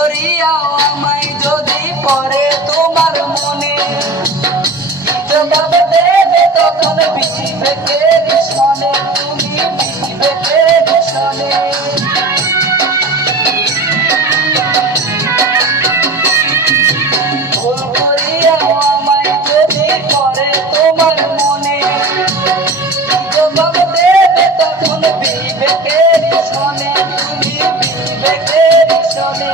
করিয়াও আমায় যদি পড়ে তোমার মনে, জবাব দেবে তখন বিচিবে কে শোনে, তুমি বিচিবে কে শোনে। ভুল করিয়াও আমায় যদি পড়ে তোমার মনে, জবাব দেবে তখন বিবেকের শোনে, তুমি বিবেকের শোনে।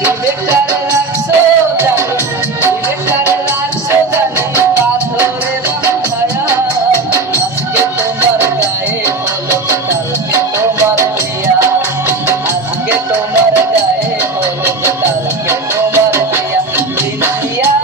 বিবেকটারে রাখছো জানি, বিবেকটারে রাখছো জানি পাথরে বাঁধায়া। আজকে তোমার গায়ে হলুদ, কালকে তোমার বিয়া, আজকে তোমার গায়ে হলুদ, কালকে তোমার বিয়া।